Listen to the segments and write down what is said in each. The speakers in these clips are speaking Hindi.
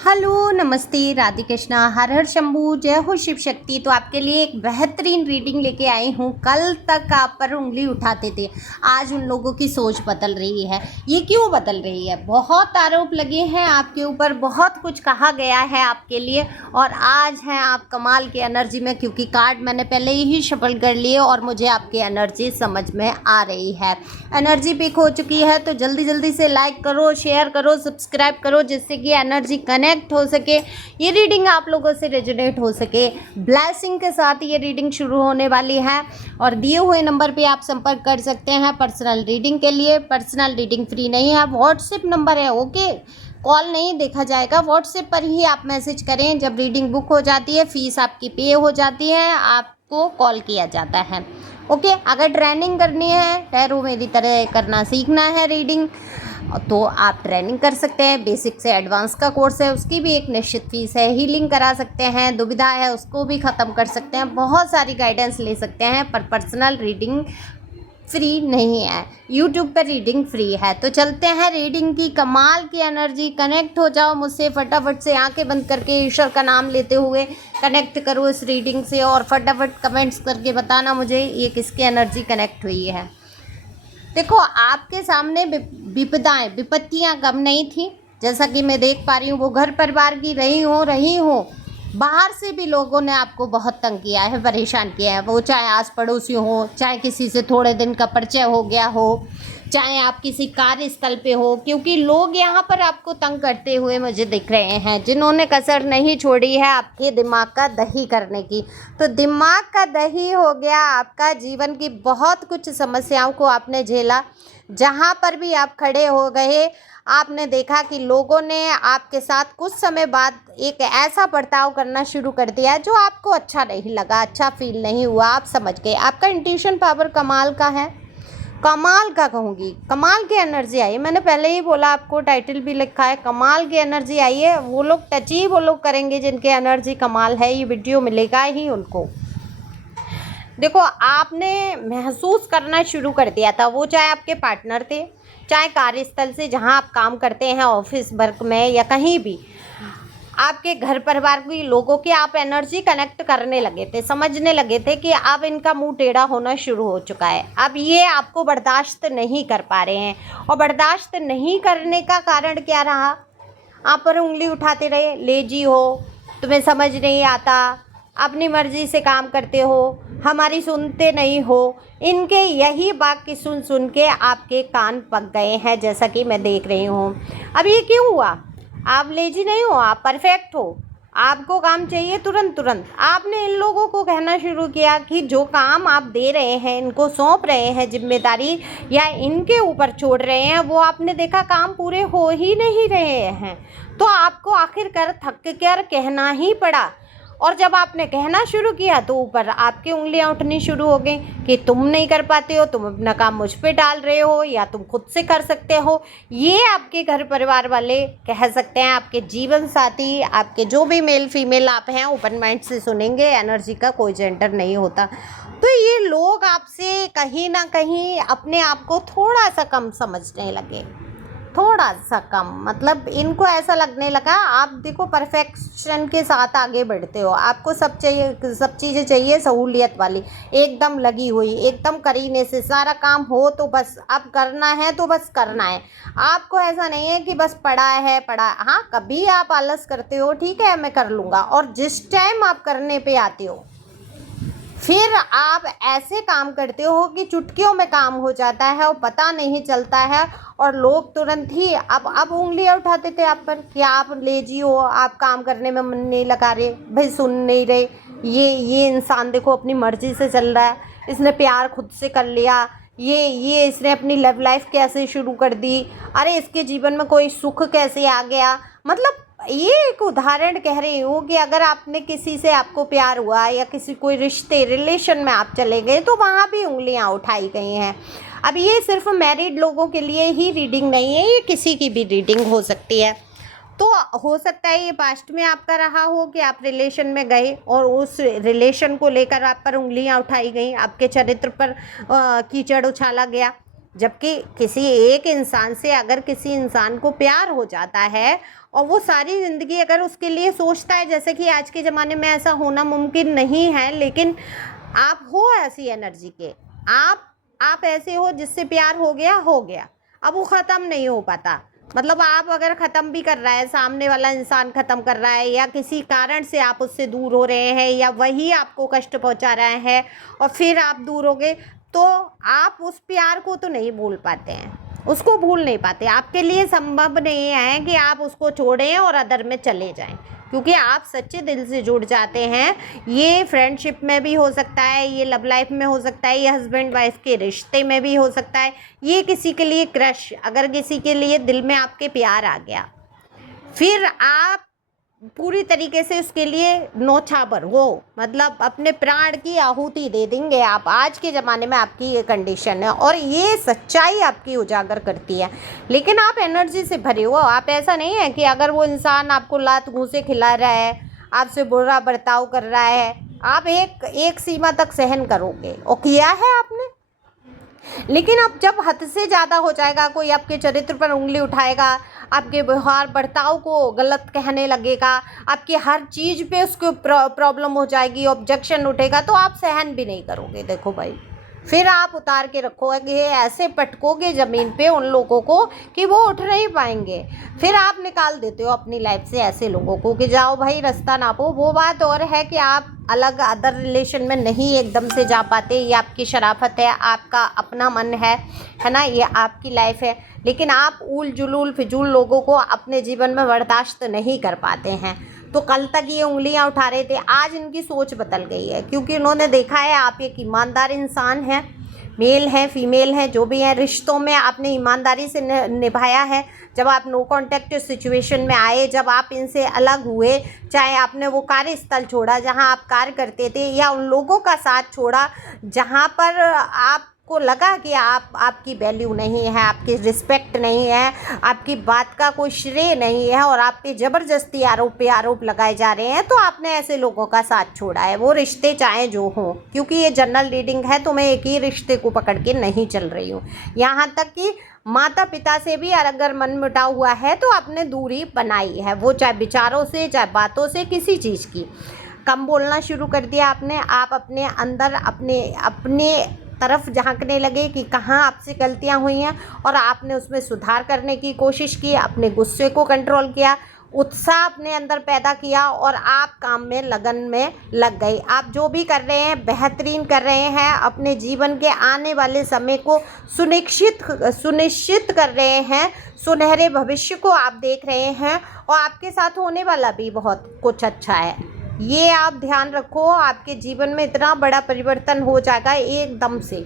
हेलो नमस्ते राधे कृष्णा हर हर शंभू जय हो शिव शक्ति। तो आपके लिए एक बेहतरीन रीडिंग लेके आई हूँ। कल तक आप पर उंगली उठाते थे, आज उन लोगों की सोच बदल रही है। ये क्यों बदल रही है? बहुत आरोप लगे हैं आपके ऊपर, बहुत कुछ कहा गया है आपके लिए, और आज हैं आप कमाल की एनर्जी में, क्योंकि कार्ड मैंने पहले ही शफल कर लिए और मुझे आपकी एनर्जी समझ में आ रही है। एनर्जी पिक हो चुकी है, तो जल्दी जल्दी से लाइक करो, शेयर करो, सब्सक्राइब करो, जिससे कि एनर्जी कनेक्ट हो सके, ये रीडिंग आप लोगों से रेजोनेट हो सके। ब्लेसिंग के साथ ये रीडिंग शुरू होने वाली है और दिए हुए नंबर पे आप संपर्क कर सकते हैं पर्सनल रीडिंग के लिए। पर्सनल रीडिंग फ्री नहीं है, व्हाट्सएप नंबर है, ओके। कॉल नहीं देखा जाएगा, व्हाट्सएप पर ही आप मैसेज करें। जब रीडिंग बुक हो जाती है, फीस आपकी पे हो जाती है, आपको कॉल किया जाता है, ओके। अगर ट्रेनिंग करनी है, टैरो मेरी तरह करना सीखना है रीडिंग, तो आप ट्रेनिंग कर सकते हैं। बेसिक से एडवांस का कोर्स है, उसकी भी एक निश्चित फीस है। हीलिंग करा सकते हैं, दुविधा है उसको भी ख़त्म कर सकते हैं, बहुत सारी गाइडेंस ले सकते हैं, पर पर्सनल रीडिंग फ्री नहीं है। यूट्यूब पर रीडिंग फ्री है। तो चलते हैं रीडिंग की। कमाल की एनर्जी, कनेक्ट हो जाओ मुझसे फटाफट से, आंखें बंद करके ईश्वर का नाम लेते हुए कनेक्ट करो इस रीडिंग से, और फटाफट कमेंट्स करके बताना मुझे ये किसकी एनर्जी कनेक्ट हुई है। देखो, आपके सामने विपदाएं, विपत्तियां कम नहीं थी, जैसा कि मैं देख पा रही हूँ। वो घर परिवार की रही हो, बाहर से भी लोगों ने आपको बहुत तंग किया है, परेशान किया है। वो चाहे आस पड़ोसी हो, चाहे किसी से थोड़े दिन का परिचय हो गया हो, चाहे आप किसी कार्यस्थल पे हो, क्योंकि लोग यहाँ पर आपको तंग करते हुए मुझे दिख रहे हैं, जिन्होंने कसर नहीं छोड़ी है आपके दिमाग का दही करने की। तो दिमाग का दही हो गया आपका। जीवन की बहुत कुछ समस्याओं को आपने झेला, जहाँ पर भी आप खड़े हो गए, आपने देखा कि लोगों ने आपके साथ कुछ समय बाद एक ऐसा बर्ताव करना शुरू कर दिया जो आपको अच्छा नहीं लगा, अच्छा फील नहीं हुआ। आप समझ गए, आपका इंट्यूशन पावर कमाल का है, कमाल का कहूँगी, कमाल की एनर्जी आई है। मैंने पहले ही बोला, आपको टाइटल भी लिखा है, कमाल की एनर्जी आई है। वो लोग टच ही वो लोग करेंगे जिनकी एनर्जी कमाल है, ये वीडियो मिलेगा ही उनको। देखो, आपने महसूस करना शुरू कर दिया था, वो चाहे आपके पार्टनर थे, चाहे कार्यस्थल से जहाँ आप काम करते हैं, ऑफिस वर्क में या कहीं भी, आपके घर परिवार के लोगों की आप एनर्जी कनेक्ट करने लगे थे, समझने लगे थे कि अब इनका मुंह टेढ़ा होना शुरू हो चुका है। अब ये आपको बर्दाश्त नहीं कर पा रहे हैं, और बर्दाश्त नहीं करने का कारण क्या रहा? आप पर उंगली उठाते रहे, लेजी हो, तुम्हें समझ नहीं आता, अपनी मर्जी से काम करते हो, हमारी सुनते नहीं हो। इनके यही वाक्य सुन सुन के आपके कान पक गए हैं, जैसा कि मैं देख रही हूँ। अब ये क्यों हुआ? आप लेजी नहीं हो, आप परफेक्ट हो, आपको काम चाहिए तुरंत तुरंत। आपने इन लोगों को कहना शुरू किया कि जो काम आप दे रहे हैं, इनको सौंप रहे हैं जिम्मेदारी, या इनके ऊपर छोड़ रहे हैं, वो आपने देखा काम पूरे हो ही नहीं रहे हैं, तो आपको आखिरकार थक कर कहना ही पड़ा। और जब आपने कहना शुरू किया, तो ऊपर आपकी उंगलियां उठनी शुरू हो गई कि तुम नहीं कर पाते हो, तुम अपना काम मुझ पे डाल रहे हो, या तुम खुद से कर सकते हो। ये आपके घर परिवार वाले कह सकते हैं, आपके जीवन साथी, आपके जो भी मेल फीमेल आप हैं, ओपन माइंड से सुनेंगे, एनर्जी का कोई जेंडर नहीं होता। तो ये लोग आपसे कहीं ना कहीं अपने आप को थोड़ा सा कम समझने लगे, थोड़ा सा कम, मतलब इनको ऐसा लगने लगा। आप देखो, परफेक्शन के साथ आगे बढ़ते हो, आपको सब चाहिए, सब चीज़ें चाहिए सहूलियत वाली, एकदम लगी हुई, एकदम करीने से सारा काम हो, तो बस अब करना है तो बस करना है। आपको ऐसा नहीं है कि बस पड़ा है पड़ा। हाँ, कभी आप आलस करते हो, ठीक है मैं कर लूँगा, और जिस टाइम आप करने पे आते हो, फिर आप ऐसे काम करते हो कि चुटकियों में काम हो जाता है और पता नहीं चलता है, और लोग तुरंत ही अब उंगलियां उठाते थे आप पर कि आप लेजी हो, आप काम करने में मन नहीं लगा रहे, भाई सुन नहीं रहे, ये इंसान देखो अपनी मर्जी से चल रहा है, इसने प्यार खुद से कर लिया, ये इसने अपनी लव लाइफ कैसे शुरू कर दी, अरे इसके जीवन में कोई सुख कैसे आ गया। मतलब ये एक उदाहरण कह रही हूँ कि अगर आपने किसी से, आपको प्यार हुआ या किसी कोई रिश्ते रिलेशन में आप चले गए, तो वहाँ भी उंगलियाँ उठाई गई हैं। अब ये सिर्फ मैरिड लोगों के लिए ही रीडिंग नहीं है, ये किसी की भी रीडिंग हो सकती है। तो हो सकता है ये पास्ट में आपका रहा हो कि आप रिलेशन में गए और उस रिलेशन को लेकर आप पर उंगलियां उठाई गई, आपके चरित्र पर कीचड़ उछाला गया। जबकि किसी एक इंसान से अगर किसी इंसान को प्यार हो जाता है और वो सारी ज़िंदगी अगर उसके लिए सोचता है, जैसे कि आज के ज़माने में ऐसा होना मुमकिन नहीं है, लेकिन आप हो ऐसी एनर्जी के, आप ऐसे हो जिससे प्यार हो गया, अब वो ख़त्म नहीं हो पाता। मतलब आप अगर ख़त्म भी कर रहा है, सामने वाला इंसान ख़त्म कर रहा है, या किसी कारण से आप उससे दूर हो रहे हैं, या वही आपको कष्ट पहुंचा रहा है और फिर आप दूर हो गए, तो आप उस प्यार को तो नहीं भूल पाते हैं, उसको भूल नहीं पाते। आपके लिए संभव नहीं है कि आप उसको छोड़ें और अदर में चले जाएं, क्योंकि आप सच्चे दिल से जुड़ जाते हैं। ये फ्रेंडशिप में भी हो सकता है, ये लव लाइफ में हो सकता है, ये हस्बैंड वाइफ के रिश्ते में भी हो सकता है, ये किसी के लिए क्रश, अगर किसी के लिए दिल में आपके प्यार आ गया, फिर आप पूरी तरीके से उसके लिए नौछावर हो, मतलब अपने प्राण की आहुति दे देंगे आप। आज के ज़माने में आपकी ये कंडीशन है और ये सच्चाई आपकी उजागर करती है। लेकिन आप एनर्जी से भरे हो, आप ऐसा नहीं है कि अगर वो इंसान आपको लात घूंसे खिला रहा है, आपसे बुरा बर्ताव कर रहा है, आप एक सीमा तक सहन करोगे, और किया है आपने। लेकिन अब जब हद से ज़्यादा हो जाएगा, कोई आपके चरित्र पर उंगली उठाएगा, आपके व्यवहार बर्ताव को गलत कहने लगेगा, आपकी हर चीज़ पे उसको प्रॉब्लम हो जाएगी, ऑब्जेक्शन उठेगा, तो आप सहन भी नहीं करोगे। देखो भाई, फिर आप उतार के रखोगे, ऐसे पटकोगे ज़मीन पे उन लोगों को कि वो उठ नहीं पाएंगे। फिर आप निकाल देते हो अपनी लाइफ से ऐसे लोगों को कि जाओ भाई रास्ता नापो। वो बात और है कि आप अलग अदर रिलेशन में नहीं एकदम से जा पाते, ये आपकी शराफत है, आपका अपना मन है ना, ये आपकी लाइफ है। लेकिन आप उल जुलूल फिजूल लोगों को अपने जीवन में बर्दाश्त नहीं कर पाते हैं। तो कल तक ये उंगलियां उठा रहे थे, आज इनकी सोच बदल गई है, क्योंकि उन्होंने देखा है आप एक ईमानदार इंसान हैं, मेल हैं फीमेल हैं जो भी हैं, रिश्तों में आपने ईमानदारी से निभाया है। जब आप नो कॉन्टैक्ट सिचुएशन में आए, जब आप इनसे अलग हुए, चाहे आपने वो कार्यस्थल छोड़ा जहां आप कार्य करते थे, या उन लोगों का साथ छोड़ा जहां पर आपको लगा कि आपकी वैल्यू नहीं है, आपकी रिस्पेक्ट नहीं है, आपकी बात का कोई श्रेय नहीं है, और आप पे ज़बरदस्ती आरोप पे आरोप लगाए जा रहे हैं, तो आपने ऐसे लोगों का साथ छोड़ा है। वो रिश्ते चाहे जो हों, क्योंकि ये जनरल रीडिंग है, तो मैं एक ही रिश्ते को पकड़ के नहीं चल रही हूँ। यहाँ तक कि माता पिता से भी अगर मन मुटाव हुआ है तो आपने दूरी बनाई है, वो चाहे विचारों से, चाहे बातों से, किसी चीज़ की। कम बोलना शुरू कर दिया आपने, आप अपने अंदर अपने तरफ झांकने लगे कि कहाँ आपसे गलतियाँ हुई हैं, और आपने उसमें सुधार करने की कोशिश की, अपने गुस्से को कंट्रोल किया, उत्साह अपने अंदर पैदा किया, और आप काम में लगन में लग गई। आप जो भी कर रहे हैं बेहतरीन कर रहे हैं, अपने जीवन के आने वाले समय को सुनिश्चित कर रहे हैं, सुनहरे भविष्य को आप देख रहे हैं, और आपके साथ होने वाला भी बहुत कुछ अच्छा है। ये आप ध्यान रखो, आपके जीवन में इतना बड़ा परिवर्तन हो जाएगा एकदम से।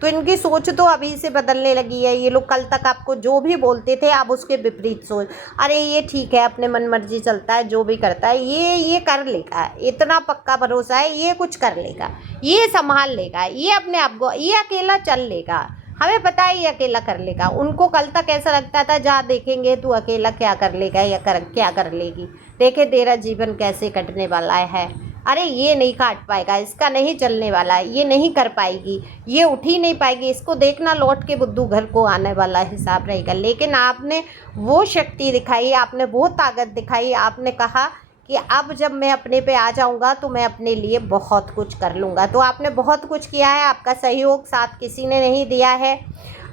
तो इनकी सोच तो अभी से बदलने लगी है। ये लोग कल तक आपको जो भी बोलते थे, आप उसके विपरीत सोच, अरे ये ठीक है, अपने मन मर्जी चलता है, जो भी करता है ये कर लेगा, इतना पक्का भरोसा है, ये कुछ कर लेगा, ये संभाल लेगा, ये अपने आप को, ये अकेला चल लेगा, हमें पता है ये अकेला कर लेगा। उनको कल तक ऐसा लगता था, जा देखेंगे तू अकेला क्या कर लेगा या क्या कर लेगी, देखे तेरा जीवन कैसे कटने वाला है, अरे ये नहीं काट पाएगा, इसका नहीं चलने वाला है, ये नहीं कर पाएगी, ये उठ ही नहीं पाएगी, इसको देखना लौट के बुद्धू घर को आने वाला हिसाब रहेगा। लेकिन आपने वो शक्ति दिखाई, आपने वो ताकत दिखाई, आपने कहा कि अब जब मैं अपने पे आ जाऊंगा तो मैं अपने लिए बहुत कुछ कर लूँगा। तो आपने बहुत कुछ किया है, आपका सहयोग साथ किसी ने नहीं दिया है,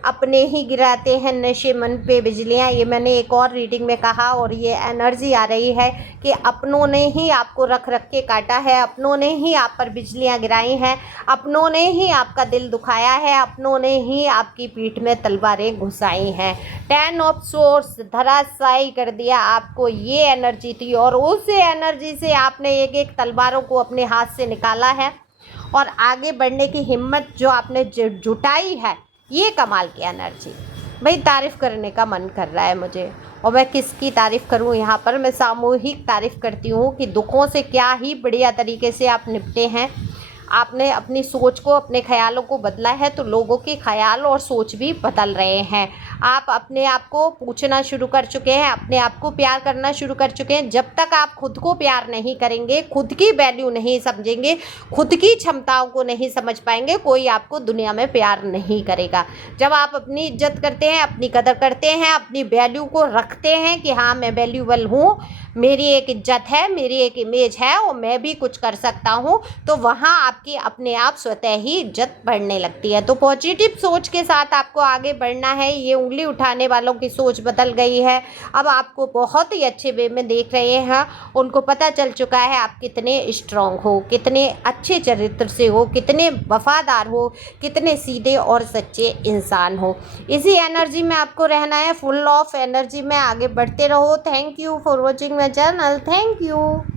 अपने ही गिराते हैं नशे मन पे बिजलियाँ, ये मैंने एक और रीडिंग में कहा। और ये एनर्जी आ रही है कि अपनों ने ही आपको रख के काटा है, अपनों ने ही आप पर बिजलियाँ गिराई हैं, अपनों ने ही आपका दिल दुखाया है, अपनों ने ही आपकी पीठ में तलवारें घुसाई हैं। 10 ऑफ सोर्स धराशायी कर दिया आपको, ये एनर्जी थी। और उस एनर्जी से आपने एक तलवारों को अपने हाथ से निकाला है, और आगे बढ़ने की हिम्मत जो आपने जुटाई है, ये कमाल की एनर्जी। भाई तारीफ़ करने का मन कर रहा है मुझे, और मैं किसकी तारीफ़ करूं। यहाँ पर मैं सामूहिक तारीफ़ करती हूँ कि दुखों से क्या ही बढ़िया तरीके से आप निपटे हैं। आपने अपनी सोच को, अपने ख्यालों को बदला है, तो लोगों के ख्याल और सोच भी बदल रहे हैं। आप अपने आप को पूछना शुरू कर चुके हैं, अपने आप को प्यार करना शुरू कर चुके हैं। जब तक आप खुद को प्यार नहीं करेंगे, खुद की वैल्यू नहीं समझेंगे, खुद की क्षमताओं को नहीं समझ पाएंगे, कोई आपको दुनिया में प्यार नहीं करेगा। जब आप अपनी इज्जत करते हैं, अपनी कदर करते हैं, अपनी वैल्यू को रखते हैं कि हाँ मैं वैल्यूबल हूँ, मेरी एक इज्जत है, मेरी एक इमेज है और मैं भी कुछ कर सकता हूँ, तो वहाँ आपकी अपने आप स्वतः ही इज्जत बढ़ने लगती है। तो पॉजिटिव सोच के साथ आपको आगे बढ़ना है। ये उंगली उठाने वालों की सोच बदल गई है, अब आपको बहुत ही अच्छे वे में देख रहे हैं। उनको पता चल चुका है आप कितने स्ट्रांग हो, कितने अच्छे चरित्र से हो, कितने वफादार हो, कितने सीधे और सच्चे इंसान हो। इसी एनर्जी में आपको रहना है, फुल ऑफ एनर्जी में आगे बढ़ते रहो। Thank you for watching my channel. Thank you.